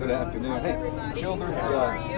Good afternoon. Hey, good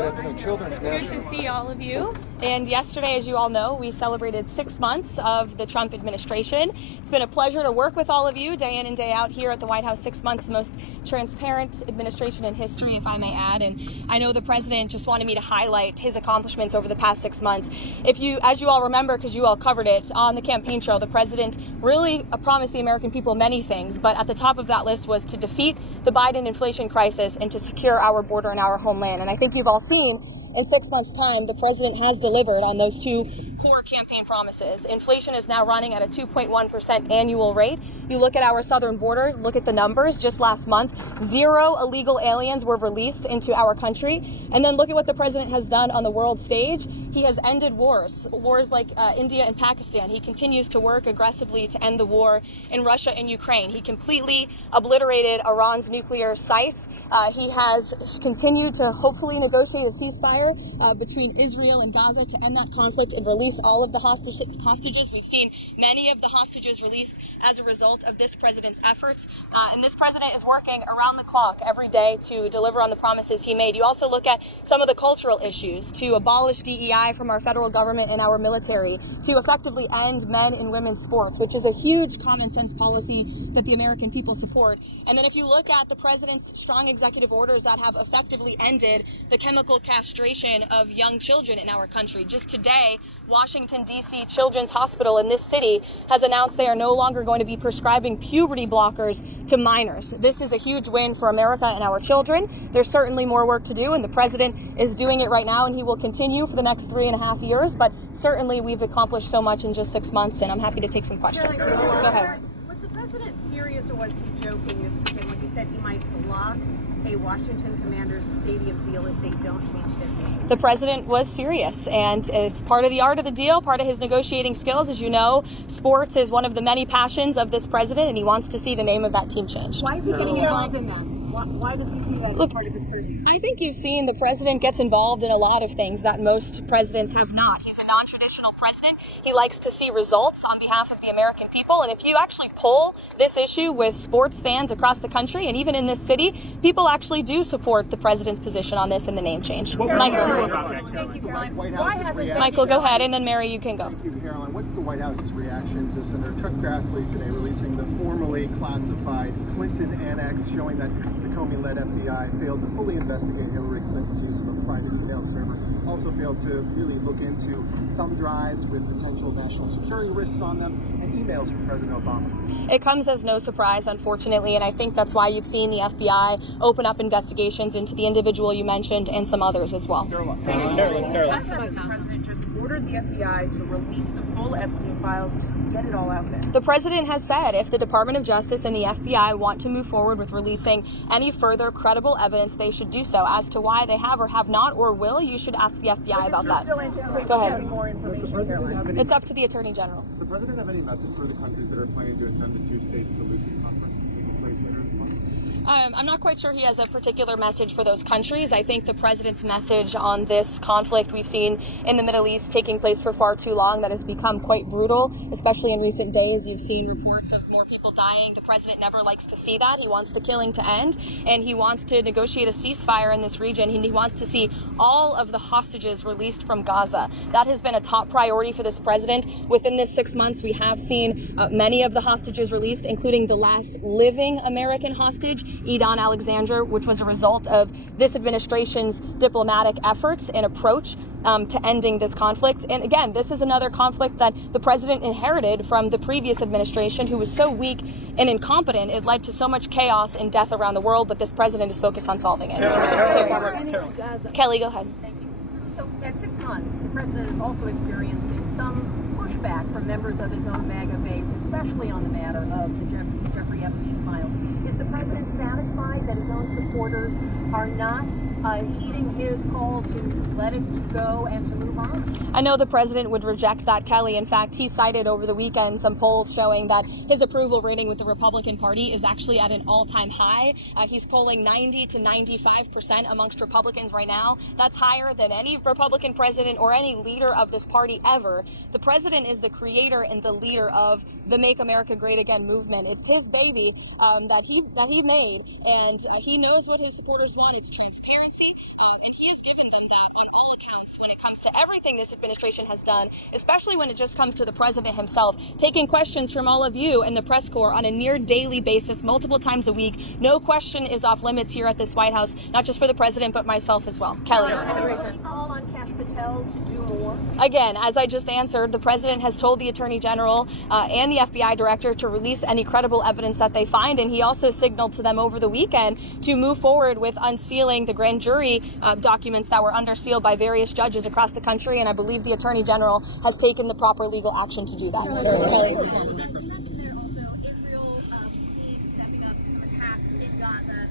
afternoon. Children's It's good to see all of you. And yesterday, as you all know, we celebrated 6 months of the Trump administration. It's been a pleasure to work with all of you day in and day out here at the White House. 6 months, the most transparent administration in history, if I may add. And I know the president just wanted me to highlight his accomplishments over the past 6 months. As you all remember, because you all covered it on the campaign trail, the president really promised the American people many things. But at the top of that list was to defeat the Biden inflation crisis and to secure our border and our homeland. And I think you've all seen in 6 months' time, the president has delivered on those two core campaign promises. Inflation is now running at a 2.1% annual rate. You look at our southern border, look at the numbers. Just last month, 0 illegal aliens were released into our country. And then look at what the president has done on the world stage. He has ended wars like India and Pakistan. He continues to work aggressively to end the war in Russia and Ukraine. He completely obliterated Iran's nuclear sites. He has continued to hopefully negotiate a ceasefire between Israel and Gaza to end that conflict and release all of the hostages. We've seen many of the hostages released as a result of this president's efforts. And this president is working around the clock every day to deliver on the promises he made. You also look at some of the cultural issues, to abolish DEI from our federal government and our military, to effectively end men and women's sports, which is a huge common sense policy that the American people support. And then if you look at the president's strong executive orders that have effectively ended the chemical castration of young children in our country. Just today, Washington, D.C. Children's Hospital in this city has announced they are no longer going to be prescribing puberty blockers to minors. This is a huge win for America and our children. There's certainly more work to do, and the president is doing it right now, and he will continue for the next 3.5 years. But certainly we've accomplished so much in just 6 months, and I'm happy to take some questions. Go ahead. Was the president serious, or was he joking this weekend when he said he might block a Washington Commanders stadium deal if they don't meet 50? The president was serious, and as part of the art of the deal, part of his negotiating skills, as you know, sports is one of the many passions of this president, and he wants to see the name of that team changed. Why is he getting involved in that? Why does he see that as part of his purview? I think you've seen the president gets involved in a lot of things that most presidents have not. He's a non-traditional president. He likes to see results on behalf of the American people. And if you actually poll this issue with sports fans across the country and even in this city, people actually do support the president's position on this and the name change. Michael, go ahead, and then Mary, you can go. Thank you, Karoline. What's the White House's reaction to Senator Chuck Grassley today releasing the formerly classified Clinton annex showing that the Comey-led FBI failed to fully investigate Hillary Clinton's use of a private email server, also failed to really look into thumb drives with potential national security risks on them, and emails from President Obama? It comes as no surprise, unfortunately, and I think that's why you've seen the FBI open up investigations into the individual you mentioned and some others as well. Caroline. The president just ordered the FBI to release the full Epstein files, just get it all out there. The president has said if the Department of Justice and the FBI want to move forward with releasing any further credible evidence, they should do so. As to why they have or have not or will, you should ask the FBI about that. Go ahead. More information, It's up to the Attorney General. Does the president have any message for the countries that are planning to attend the two-state solution conference taking place later this month? I'm not quite sure he has a particular message for those countries. I think the president's message on this conflict we've seen in the Middle East taking place for far too long, that has become quite brutal, especially in recent days. You've seen reports of more people dying. The president never likes to see that. He wants the killing to end, and he wants to negotiate a ceasefire in this region. He wants to see all of the hostages released from Gaza. That has been a top priority for this president. Within this 6 months, we have seen many of the hostages released, including the last living American hostage, Edon Alexander, which was a result of this administration's diplomatic efforts and approach to ending this conflict. And again, this is another conflict that the president inherited from the previous administration, who was so weak and incompetent, it led to so much chaos and death around the world, but this president is focused on solving it. Kelly, go ahead. Thank you. So at 6 months, the president is also experiencing some pushback from members of his own MAGA base, especially on the matter of the Jeffrey Epstein files. Is the president satisfied that his own supporters are not heeding his call to let it go and to move on? I know the president would reject that, Kelly. In fact, he cited over the weekend some polls showing that his approval rating with the Republican Party is actually at an all-time high. He's polling 90 to 95% amongst Republicans right now. That's higher than any Republican president or any leader of this party ever. The president is the creator and the leader of the Make America Great Again movement. It's his baby that he made, and he knows what his supporters want. It's transparency, and he has given them that on all accounts when it comes to everything this administration has done, especially when it just comes to the president himself, taking questions from all of you and the press corps on a near daily basis, multiple times a week. No question is off limits here at this White House, not just for the president, but myself as well. Kelly. Call on Kash Patel to do more. Again, as I just answered, the president has told the Attorney General and the FBI director to release any credible evidence that they find, and he also signaled to them over the weekend to move forward with unsealing the grand jury documents that were under seal by various judges across the country, and I believe the Attorney General has taken the proper legal action to do that. Kelly. You mentioned there also Israel seeing stepping up some attacks in Gaza.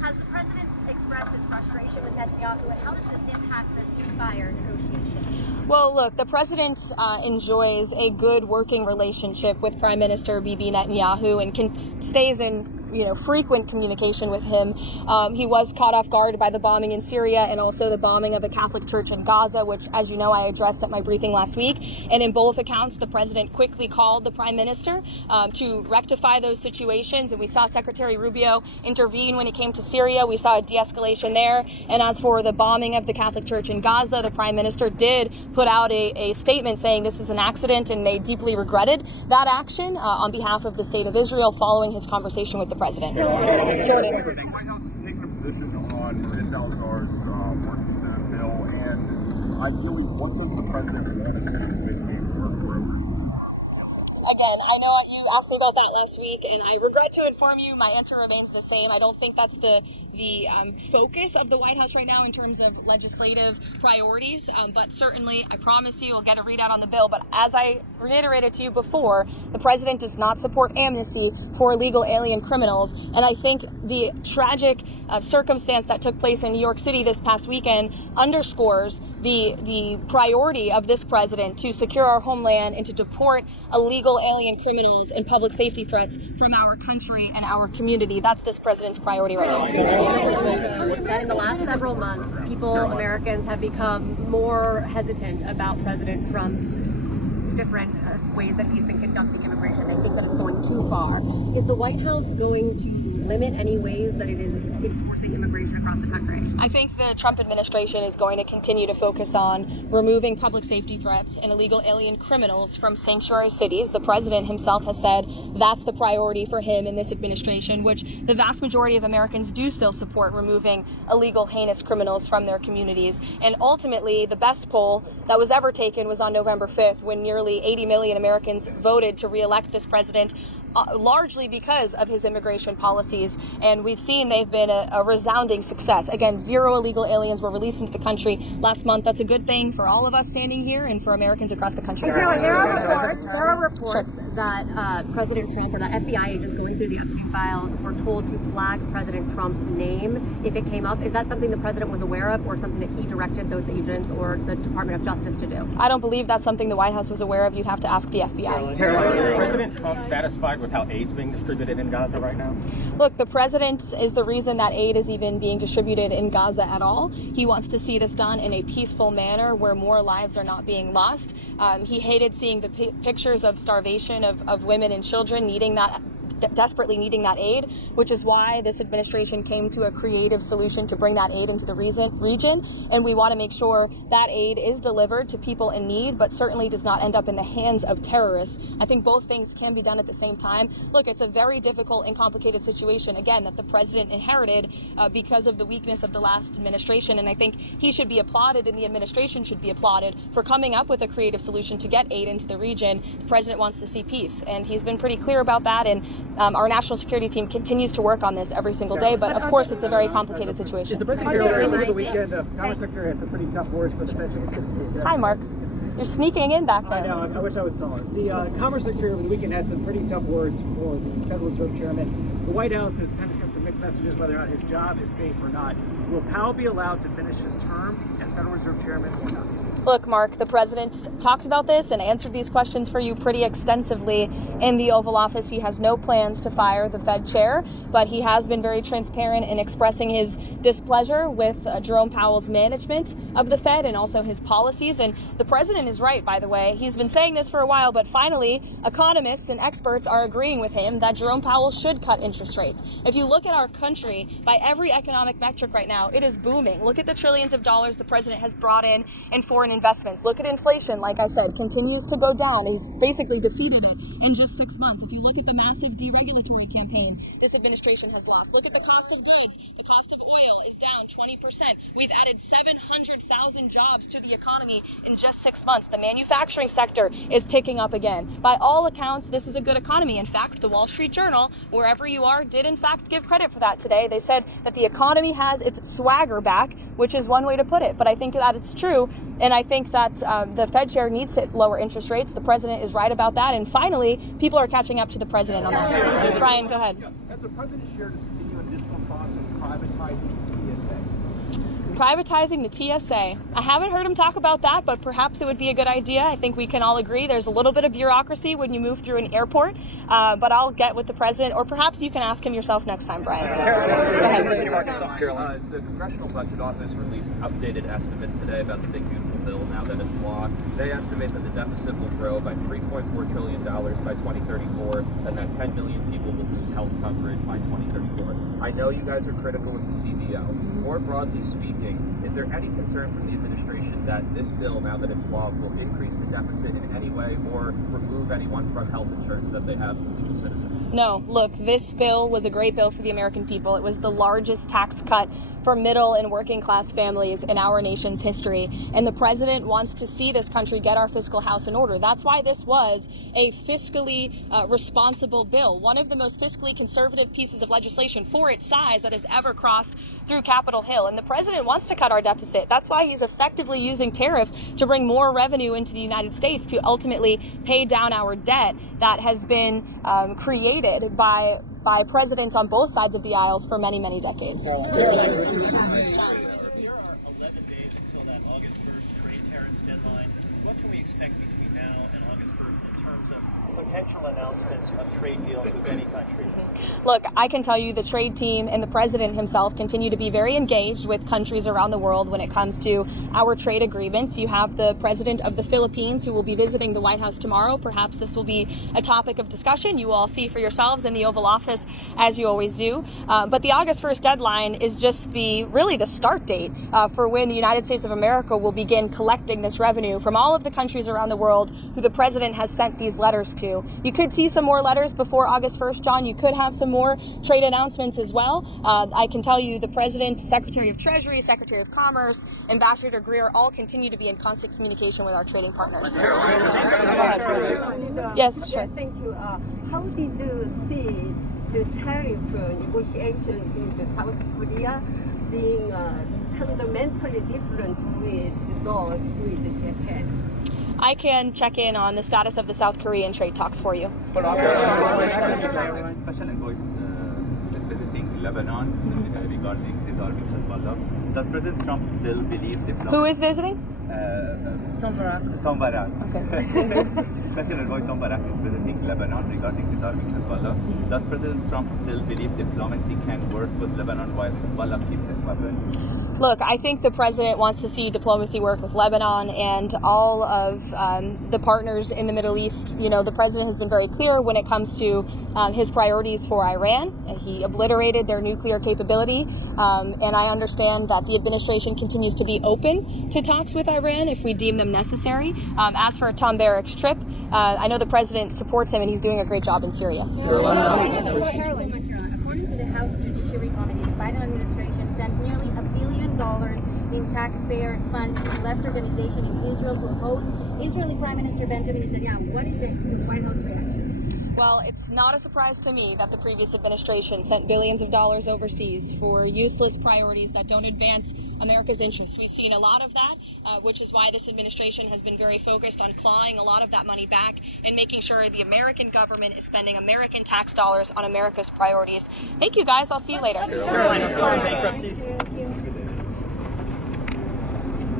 Has the president expressed his frustration with Netanyahu, and how does this impact the ceasefire negotiations? Well, look, the president enjoys a good working relationship with Prime Minister Bibi Netanyahu and stays in frequent communication with him. He was caught off guard by the bombing in Syria and also the bombing of a Catholic church in Gaza, which, as you know, I addressed at my briefing last week. And in both accounts, the president quickly called the prime minister to rectify those situations. And we saw Secretary Rubio intervene when it came to Syria. We saw a de-escalation there. And as for the bombing of the Catholic church in Gaza, the prime minister did put out a statement saying this was an accident, and they deeply regretted that action on behalf of the state of Israel following his conversation with the president. Jordan. The White House is taking a position on Maria Salazar's working bill, and ideally, what does the president want to see mitigate work through? Again, I know you asked me about that last week, and I regret to inform you my answer remains the same. I don't think that's the focus of the White House right now in terms of legislative priorities, but certainly I promise you I'll get a readout on the bill. But as I reiterated to you before, the president does not support amnesty for illegal alien criminals, and I think the tragic circumstance that took place in New York City this past weekend underscores the priority of this president to secure our homeland and to deport illegal alien criminals and public safety threats from our country and our community. That's this president's priority right now. That in the last several months, Americans have become more hesitant about President Trump's different ways that he's been conducting immigration. They think that it's going too far. Is the White House going to limit any ways that it is enforcing immigration across the country? I think the Trump administration is going to continue to focus on removing public safety threats and illegal alien criminals from sanctuary cities. The president himself has said that's the priority for him in this administration, which the vast majority of Americans do still support, removing illegal, heinous criminals from their communities. And ultimately, the best poll that was ever taken was on November 5th, when nearly 80 million Americans voted to re-elect this president, largely because of his immigration policies, and we've seen they've been a resounding success. Again, 0 illegal aliens were released into the country last month. That's a good thing for all of us standing here and for Americans across the country. There are reports that President Trump or that FBI agents going through the Epstein files were told to flag President Trump's name if it came up. Is that something the president was aware of, or something that he directed those agents or the Department of Justice to do? I don't believe that's something the White House was aware of. You'd have to ask the FBI. Is President Trump satisfied with how aid's being distributed in Gaza right now? Look, the president is the reason that aid is even being distributed in Gaza at all. He wants to see this done in a peaceful manner where more lives are not being lost. He hated seeing the pictures of starvation of women and children desperately needing that aid, which is why this administration came to a creative solution to bring that aid into the region. And we want to make sure that aid is delivered to people in need, but certainly does not end up in the hands of terrorists. I think both things can be done at the same time. Look, it's a very difficult and complicated situation, again, that the president inherited because of the weakness of the last administration. And I think he should be applauded, and the administration should be applauded for coming up with a creative solution to get aid into the region. The president wants to see peace, and he's been pretty clear about that. And our national security team continues to work on this every single day, but of course it's a very complicated situation. The Budget Bureau over the weekend, Commerce Secretary had some pretty tough words for the Fed. Hi, Mark. You're sneaking in back there. I know. I wish I was taller. The Commerce Secretary over the weekend had some pretty tough words for the Federal Reserve Chairman. The White House has kind of sent some mixed messages whether or not his job is safe or not. Will Powell be allowed to finish his term as Federal Reserve Chairman or not? Look, Mark, the president talked about this and answered these questions for you pretty extensively in the Oval Office. He has no plans to fire the Fed chair, but he has been very transparent in expressing his displeasure with Jerome Powell's management of the Fed and also his policies. And the president is right, by the way. He's been saying this for a while, but finally, economists and experts are agreeing with him that Jerome Powell should cut interest rates. If you look at our country, by every economic metric right now, it is booming. Look at the trillions of dollars the president has brought in foreign investments. Look at inflation, like I said, continues to go down. He's basically defeated it in just 6 months. If you look at the massive deregulatory campaign this administration has lost, look at the cost of goods. The cost of oil is down 20%. We've added 700,000 jobs to the economy in just 6 months. The manufacturing sector is ticking up again. By all accounts, this is a good economy. In fact, the Wall Street Journal, wherever you are, did in fact give credit for that today. They said that the economy has its swagger back, which is one way to put it. But I think that it's true. And I think that the Fed chair needs to lower interest rates. The president is right about that. And finally, people are catching up to the president on that. Brian, go ahead. Has the president shared his opinion on additional thoughts on privatizing TSA? Privatizing the TSA. I haven't heard him talk about that, but perhaps it would be a good idea. I think we can all agree there's a little bit of bureaucracy when you move through an airport, but I'll get with the president, or perhaps you can ask him yourself next time, Brian. Go ahead. Caroline. The Congressional Budget Office released updated estimates today about the Big Beautiful Bill now that it's law. They estimate that the deficit will grow by $3.4 trillion by 2034, and that 10 million people will lose health coverage by 2034. I know you guys are critical of the CBO. More broadly speaking, is there any concern from the administration that this bill, now that it's law, will increase the deficit in any way or remove anyone from health insurance that they have as legal citizens? No, look, this bill was a great bill for the American people. It was the largest tax cut for middle and working class families in our nation's history. And the president wants to see this country get our fiscal house in order. That's why this was a fiscally responsible bill, one of the most fiscally conservative pieces of legislation for its size that has ever crossed through Capitol Hill. And the president wants to cut our deficit. That's why he's effectively using tariffs to bring more revenue into the United States to ultimately pay down our debt that has been created by presidents on both sides of the aisles for many, many decades. There are 11 days until that August 1st trade tariffs deadline. What can we expect between now and August 1st in terms of potential announcements of trade deals with any countries? Look, I can tell you the trade team and the president himself continue to be very engaged with countries around the world when it comes to our trade agreements. You have the president of the Philippines who will be visiting the White House tomorrow. Perhaps this will be a topic of discussion. You will all see for yourselves in the Oval Office, as you always do. But the August 1st deadline is just really the start date for when the United States of America will begin collecting this revenue from all of the countries around the world who the president has sent these letters to. You could see some more letters before August 1st, John. You could have some more trade announcements as well. I can tell you the President, Secretary of Treasury, Secretary of Commerce, Ambassador Greer all continue to be in constant communication with our trading partners. Yes, sure. Thank you. How did you see the tariff negotiations in South Korea being fundamentally different with those with Japan? I can check in on the status of the South Korean trade talks for you. Visiting Lebanon regarding disarming Hezbollah. Does President Trump still believe diplomacy? Who is visiting? Tom Barrack. Okay. President Tom Barrack is visiting Lebanon regarding disarming Hezbollah. Does President Trump still believe diplomacy can work with Lebanon while Hezbollah keeps its weapons? Look, I think the president wants to see diplomacy work with Lebanon and all of the partners in the Middle East. You know, the president has been very clear when it comes to his priorities for Iran. He obliterated their nuclear capability. And I understand that the administration continues to be open to talks with Iran if we deem them necessary. As for Tom Barrack's trip, I know the president supports him and he's doing a great job in Syria. According to the House Judiciary Committee, the Biden administration sent nearly $1 billion in taxpayer funds to the left organization in Israel to oppose Israeli Prime Minister Benjamin Netanyahu. What is the White House reaction? Well, it's not a surprise to me that the previous administration sent billions of dollars overseas for useless priorities that don't advance America's interests. We've seen a lot of that, which is why this administration has been very focused on clawing a lot of that money back and making sure the American government is spending American tax dollars on America's priorities. Thank you, guys. I'll see you later. Karoline, bankruptcies.